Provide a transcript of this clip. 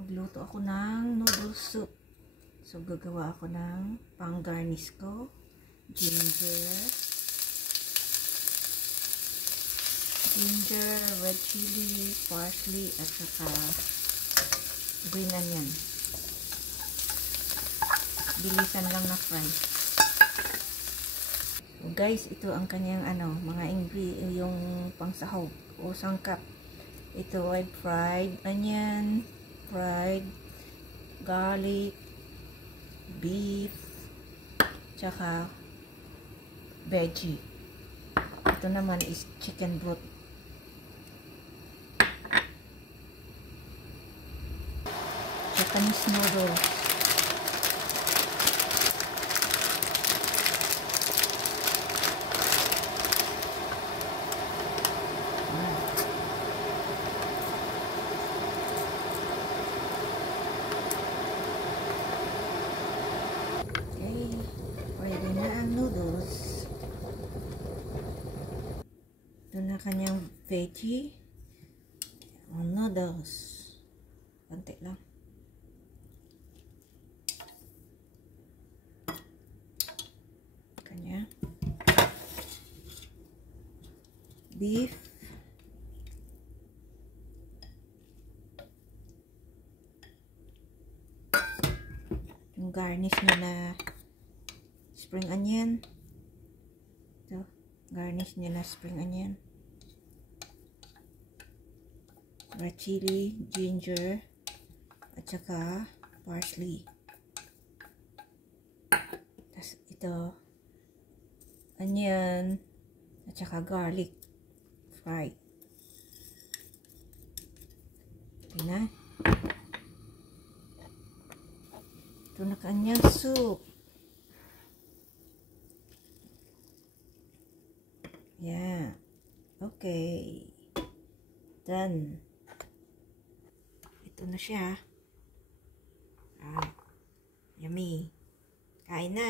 Magluto ako ng noodle soup. So, gagawa ako ng pang-garnish ko. Ginger, red chili, parsley, at saka green onion. Bilisan lang na fry. So, guys, ito ang kanyang mga ingredients, yung pangsahog o sangkap. Ito ay fried onion, fried garlic, beef, tsaka veggie. Ito naman is chicken broth. Japanese noodles. Ready na ang noodles. Ito na kanyang veggie. Ang noodles. Konti lang. Kanya. Beef. Yung garnish niya na spring onion. Ito, garnish niya na spring onion. Red chili, ginger, at saka parsley. Tapos ito, onion, at saka garlic, fried. Ito na. Ito na kanyang soup. Yeah. Okay. Done. Ito na siya. Yummy. Kain na.